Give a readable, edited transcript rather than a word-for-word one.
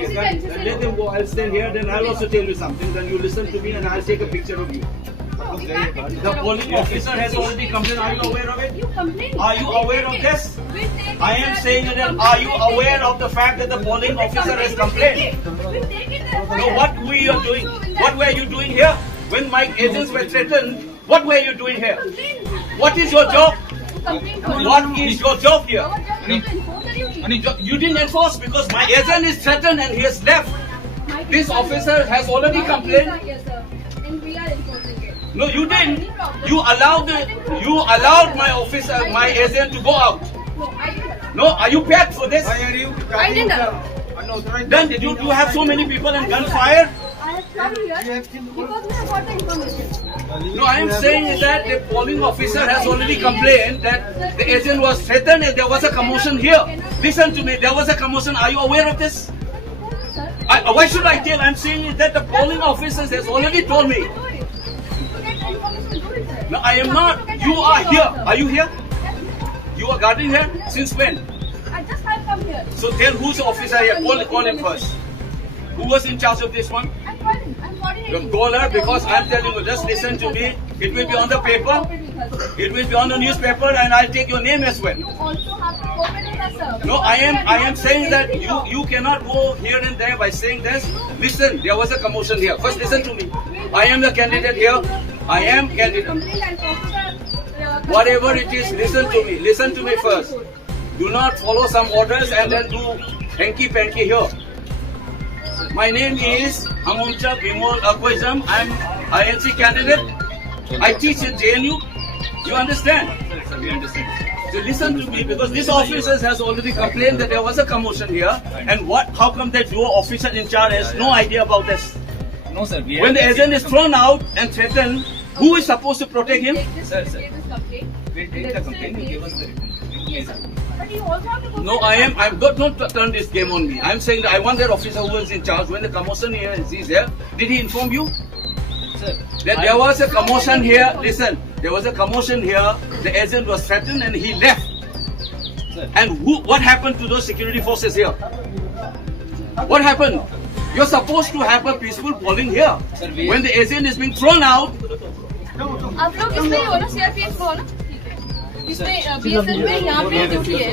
Okay, then let them go. I'll stand here. Then I'll also tell you something. Then you listen to me, and I'll take a picture of you. The polling officer has already complained. Are you aware of it? You complain. Are you aware of this? I am saying that. Are you aware of the fact that the polling officer has complained? No, what we are doing? What were you doing here? When my agents were threatened, what were you doing here? What is your job? What is your job here? You didn't enforce because my agent is threatened and he has left. This officer has already complained. Yes, sir. And we are enforcing it. No, you didn't. You allowed my officer, my agent to go out. No, I didn't. No, are you paid for this? I didn't allow. Then did you have so many people and gunfire? I have come here because we have got the information. No, I am saying that the polling officer has already complained that the agent was threatened and there was a commotion here. Listen to me, there was a commotion. Are you aware of this? Why should I tell? I'm saying that the polling officers has already told me. No, I am not. You are here. Are you here? You are guarding here? Since when? I just have come here. So tell who's officer here. Call him first. Who was in charge of this one? I'm calling. I'm coordinating. Call her because I'm telling you, just listen to me. It will be on the paper. It will be on the newspaper and I'll take your name as well. You also have to cooperate with us, sir. No, I am saying that you cannot go here and there by saying this. Listen, there was a commotion here. First listen to me. I am the candidate here. I am candidate. Whatever it is, listen to me. Listen to me first. Do not follow some orders and then do hanky-panky here. My name is Hamuncha Bimol Akwajam. I'm INC candidate. I teach in JNU. You understand? Sir, we understand. So listen to me because this officer has already complained that there was a commotion here. And how come that your officer in charge has no idea about this? No, sir. We When the agent is thrown out and threatened, who is supposed to protect him? Sir. We'll take the complaint. You give us the report. But you also have to go. No, I'm not turn this game on me. I'm saying that I want that officer who was in charge when the commotion here is there. Did he inform you? Sir. That there was a commotion here. Listen, there was a commotion here. The agent was threatened and he left. Sir. And what happened to those security forces here? What happened? You're supposed to have a peaceful polling here. Sir, When the agent is being thrown out, आप लोग इसमें ही हो ना, CRPF को हो ना, इसमें BSF में यहाँ पे ड्यूटी है.